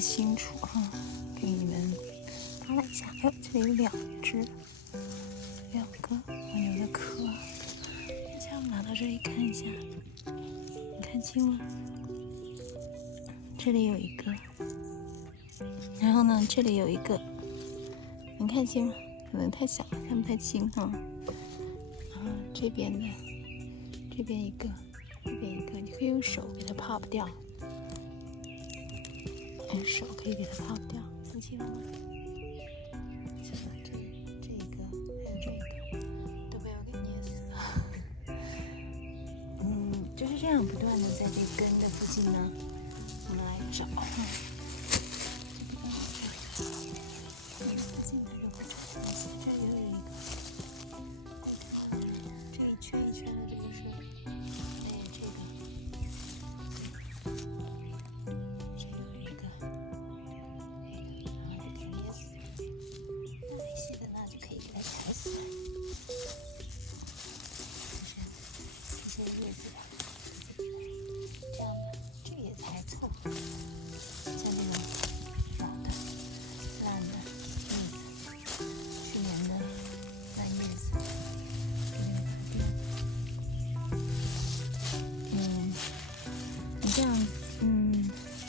清楚哈，给你们扒拉一下。哎，这里有2只，2个蜗牛的壳。现在我们拿到这里看一下，你看清吗？这里有一个，然后呢，这里有一个，能看清吗？可能太小了，看不太清哈。这边的，这边一个，这边一个，你可以用手给它 pop 掉，用手可以给它 pop 掉，看清了吗？这一个，还有这一个，都被我给捏死了。就是这样不断的在这根的附近呢，我们来找哈。这里有一个。圈一圈的这个是，这个有一个，然后就给它捏死。那没细的呢，就可以给它踩死。这些叶子这样的，这个也还凑合。像这种老的、烂的叶子，去年的烂叶子。这样，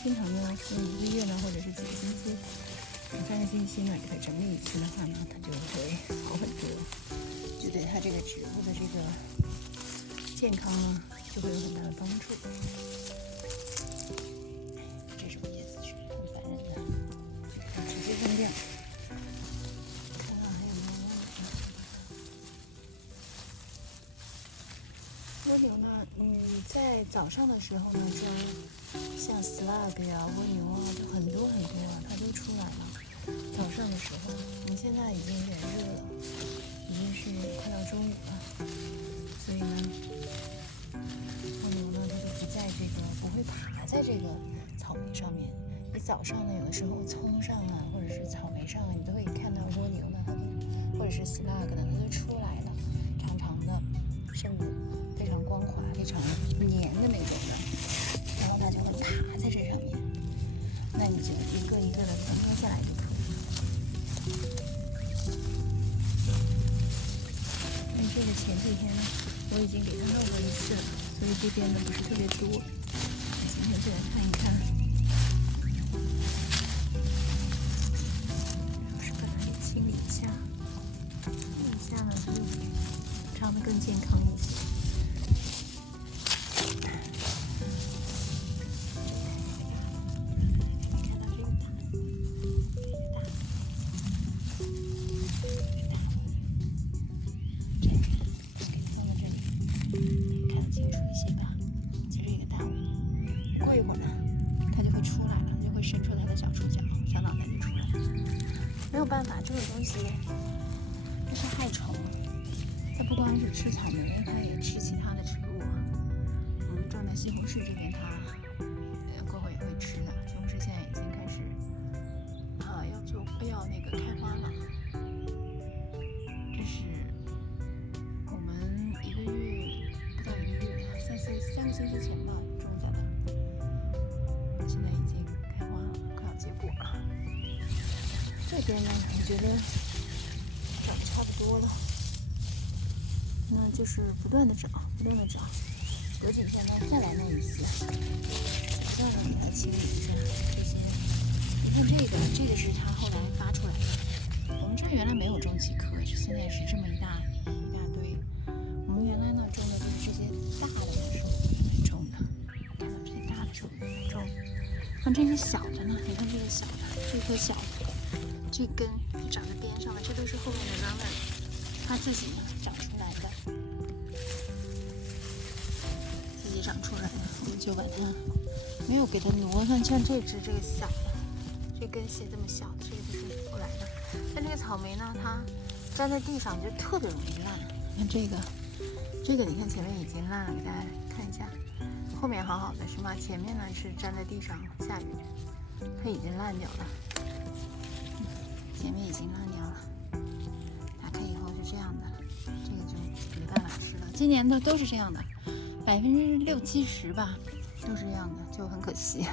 经常呢，用1个月呢，或者是几个星期、2、3个星期呢，给它整理一次的话呢，它就会好很多，就对它这个植物的这个健康呢，就会有很大的帮助。这种叶子是很烦人的，直接扔掉。看看还有没有蜗牛呢？在早上的时候呢，像 slug 呀、蜗牛啊，就很多啊，它都出来了。早上的时候，现在已经有点热了，已经是快到中午了，所以呢，蜗牛呢，它就不会爬在这个草莓上面。你早上呢，有的时候葱上啊，或者是草莓上啊，你都会看到蜗牛呢，或者是 slug 呢，它就出来了，长长的，身子非常光滑、非常黏的那种的，然后它就会爬在这上面，那你就一个一个的捏下来就可以了。但这个前几天呢，我已经给它弄过一次了，所以这边呢不是特别多。今天就来看一看，是把它给清理一下，呢就长得更健康一些。过一会儿呢，它就会出来了，就会伸出它的小触角，小脑袋就出来了。没有办法，这种东西它是害虫，它不光是吃草莓，它也吃其他的植物。我们种在西红柿这边，它过后也会吃的。西红柿现在已经开始要那个开花了。这是我们1个月不到1个月，3个星期前吧种下的。现在已经开花了，快要结果了。这边呢，我觉得长得差不多了，那就是不断的长，隔几天呢再来弄一次，再来给它清理一下这些。你看这个是它后来发出来的。我们这原来没有种几棵，现在是这么一大堆。我们原来呢种的就是这些大的时候种的，看到这些大的时候种。那这些小的呢？你看这个小的，这棵小的，这根长在边上的，这都是后面的 runner， 它自己呢长出来的，我们就把它没有给它挪。像这个小的，这根系这么小的，这个就是后来的。但这个草莓呢，它粘在地上就特别容易烂。你看这个你看前面已经烂了，给大家看一下。后面好好的是吗？前面呢是粘在地上，下雨，它已经烂掉了。前面已经烂掉了，打开以后是这样的，这个就没办法吃了。今年的都是这样的，60%-70%吧，都是这样的，就很可惜。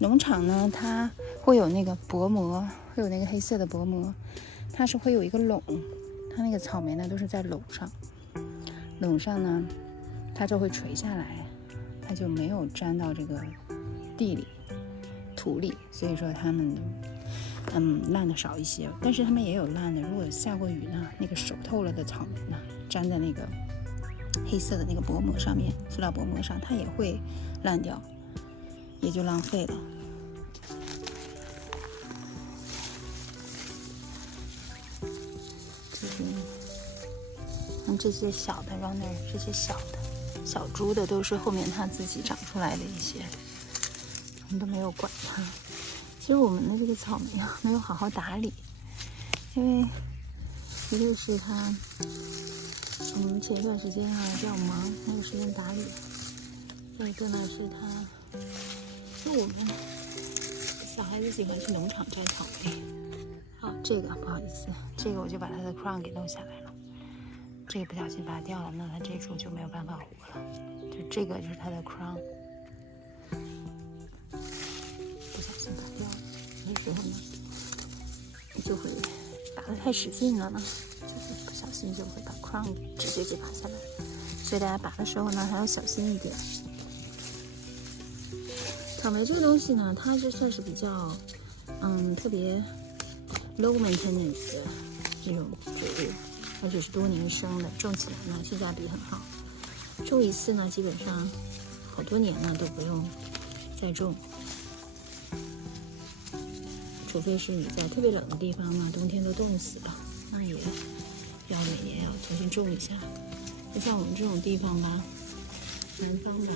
农场呢，它会有那个薄膜，会有那个黑色的薄膜，它是会有一个垄，它那个草莓呢都是在垄上，垄上呢它就会垂下来，它就没有沾到这个地里土里，所以说它们烂的少一些，但是它们也有烂的。如果下过雨呢，那个熟透了的草莓呢，粘在那个黑色的那个薄膜上面，塑料薄膜上，它也会烂掉，也就浪费了。这边像这些小的 runner， 这些小株的都是后面它自己长出来的一些，我们都没有管它。其实我们的这个草莓啊，没有好好打理，因为一个是它，我们前一段时间啊比较忙，没有时间打理；再一个呢是它，就我们小孩子喜欢去农场摘草莓。好，这个不好意思，这个我就把它的 crown 给弄下来了。这个不小心拔掉了，那它这株就没有办法活了。就这个就是它的 crown， 不小心拔掉了。有的时候呢，就会拔得太使劲了呢，就是不小心就会把 crown 直接给拔下来。所以大家拔的时候呢，还要小心一点。草莓这个东西呢，它就算是比较特别 low maintenance 的这种植物，而且是多年生的，种起来呢性价比很好。种一次呢，基本上好多年呢都不用再种，除非是你在特别冷的地方呢，冬天都冻死了，那也要每年要重新种一下。就像我们这种地方吧，南方吧，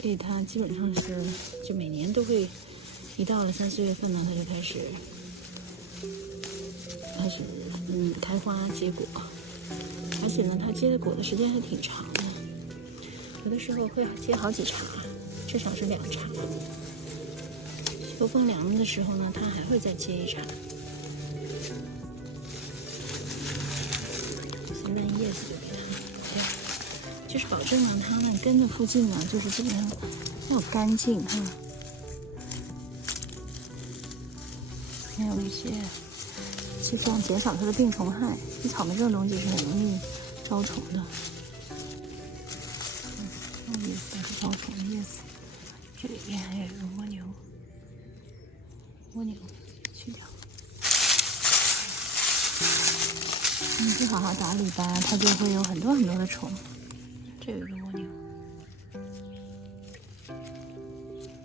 所以它基本上是就每年都会，一到了3、4月份呢，它就开始开花结果，而且呢，它结的果的时间还挺长的，有的时候会结好几茬，至少是2茬。秋风凉的时候呢，它还会再结一茬。先嫩叶子就给它抹掉，就是保证了它们根的附近呢，就是基本上要干净哈，还有一些。就这样减少它的病虫害。草莓这种东西是很容易招虫的，叶子都是招虫的叶子。这里边还有一个蜗牛，去掉。你不好好打理吧，它就会有很多的虫。这有一个蜗牛，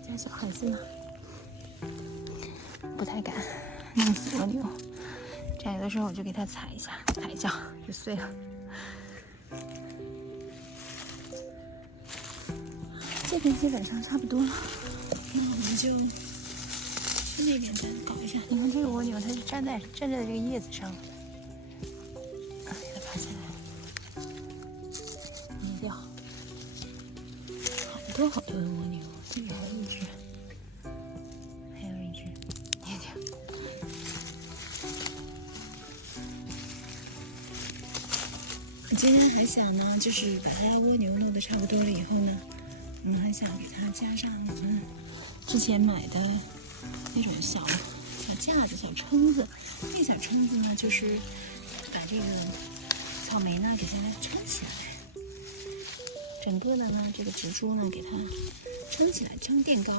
家小孩子呢不太敢弄死蜗牛。这样有的时候我就给它踩一下，踩一脚就碎了。这边基本上差不多了，那我们就去那边再搞一下。你看这个蜗牛，它是站在这个叶子上，给它爬起来，灭掉。好多的蜗牛，这里还有一只，灭掉。我今天还想呢，就是把它蜗牛弄得差不多了以后呢，我们还想给它加上我们之前买的那种小架子、小撑子。那个小撑子呢，就是把这个草莓呢给它撑起来，整个的呢这个植株呢给它撑起来，撑垫高，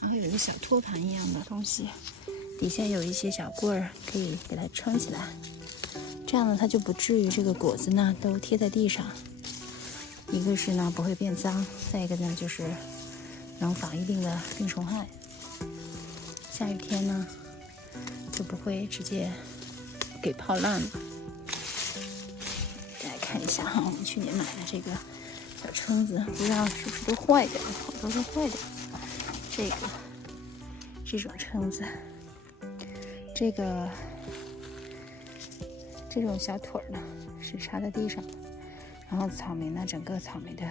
然后有一个小托盘一样的东西，底下有一些小棍儿可以给它撑起来。这样呢，它就不至于这个果子呢都贴在地上。一个是呢不会变脏，再一个呢就是能防一定的病虫害。下雨天呢就不会直接给泡烂了。大家看一下哈，我们去年买的这个小撑子，不知道是不是都坏掉了，好多都坏掉。这种撑子，这种小腿呢是插在地上的，然后草莓呢，整个草莓的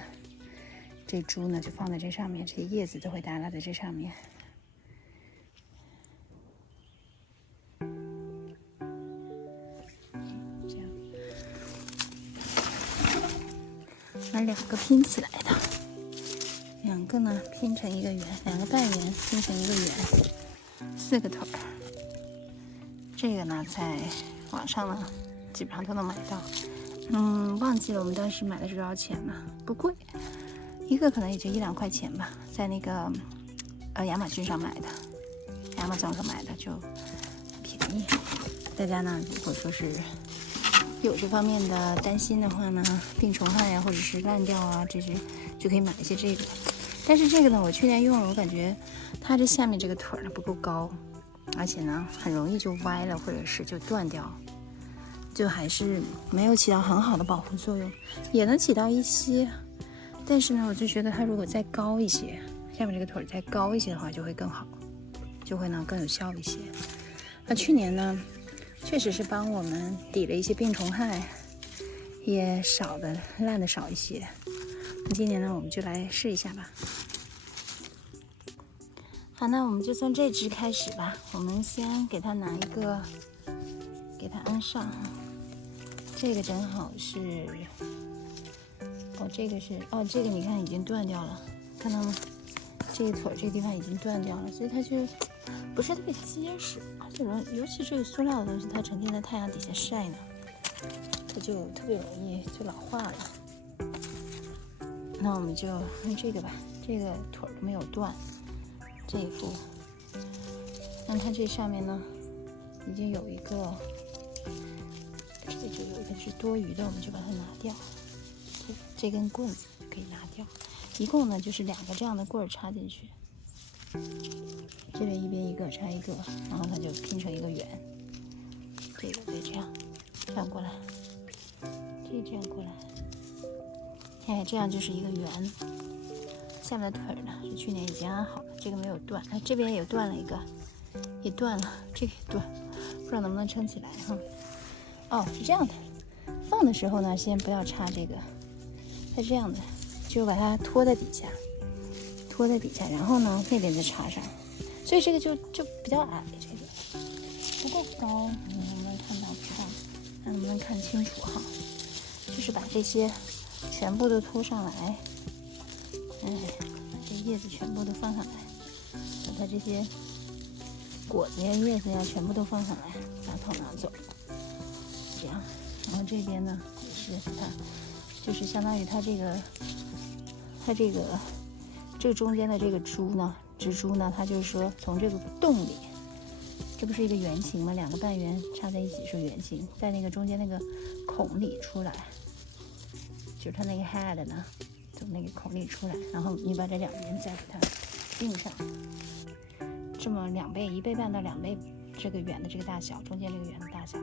这株呢就放在这上面，这些叶子都会耷拉在这上面。这样，把2个拼起来的。两个呢拼成一个圆，两个半圆拼成一个圆，4个腿儿。这个呢在网上呢基本上都能买到。忘记了我们当时买的是多少钱了，不贵，一个可能也就1-2块钱吧，在那个亚马逊上买的，亚马逊上买的就便宜。大家呢如果说是有这方面的担心的话呢，病虫害呀，或者是烂掉啊，这些就可以买一些这个。但是这个呢，我去年用了，我感觉它这下面这个腿呢不够高，而且呢很容易就歪了，或者是就断掉，就还是没有起到很好的保护作用，也能起到一些。但是呢，我就觉得它如果再高一些，下面这个腿再高一些的话，就会更好，就会呢更有效一些。那去年呢，确实是帮我们抵了一些病虫害，也烂的少一些。今年呢，我们就来试一下吧。好，那我们就从这只开始吧。我们先给它拿一个，给它安上。这个正好是，这个是，这个你看已经断掉了，看到吗？这个腿这个地方已经断掉了，所以它就不是特别结实，就尤其这个塑料的东西，它成天在太阳底下晒呢，它就特别容易就老化了。那我们就用这个吧，这个腿都没有断，这一副。那它这上面呢，已经有一个，这就有一个是多余的，我们就把它拿掉。这根棍子可以拿掉，一共呢就是2个这样的棍儿插进去，这边一边一个插一个，然后它就拼成一个圆。这个再这样转过来，这样过来，这样就是一个圆。下面的腿呢是去年已经安好了，这个没有断，这边也断了一个，也断了，这个也断，不知道能不能撑起来哈。是这样的，放的时候呢，先不要插这个，它这样的，就把它拖在底下，然后呢那边再插上，所以这个就比较矮，这个不够高，你能不能看到？不知道，看能不能看清楚哈？就是把这些全部都拖上来，把这叶子全部都放上来，把它这些果子呀、叶子呀全部都放上来，把头拿走，这样。然后这边呢也是它，就是相当于它这个中间的这个蜘蛛呢，它就是说从这个洞里，这不是一个圆形吗？2个半圆插在一起是圆形，在那个中间那个孔里出来，就是它那个 head 呢，从那个孔里出来，然后你把这2边再给它并上，这么1倍半到2倍这个圆的这个大小，中间这个圆的大小。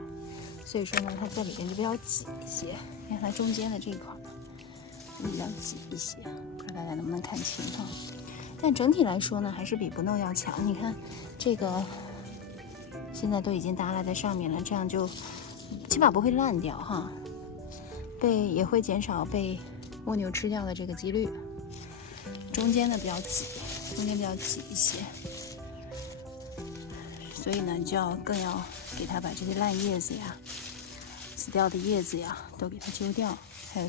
所以说呢，它在里边就比较挤一些，你看它中间的这一块比较挤一些，不知道大家能不能看清哈。但整体来说呢，还是比不弄要强。你看这个现在都已经耷拉在上面了，这样就起码不会烂掉哈，也会减少被蜗牛吃掉的这个几率。中间呢比较挤，一些，所以呢就更要给它把这些烂叶子呀、死掉的叶子呀都给它揪掉，还有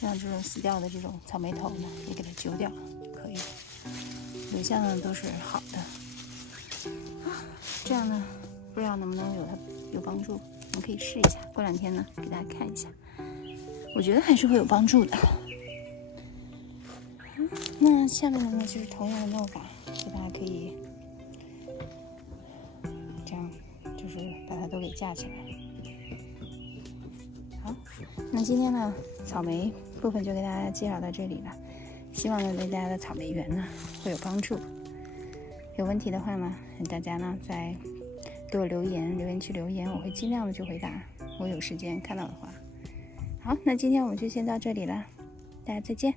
像这种死掉的这种草莓头呢也给它揪掉，可以留下呢都是好的。这样呢不知道能不能有帮助，我们可以试一下，过2天呢给大家看一下，我觉得还是会有帮助的。那下面呢就是同样的弄法，就大家可以这样，就是把它都给架起来。好，那今天呢草莓部分就给大家介绍到这里了，希望呢对大家的草莓园呢会有帮助。有问题的话呢，大家呢在给我留言区留言，我会尽量的去回答，我有时间看到的话。好，那今天我们就先到这里了，大家再见。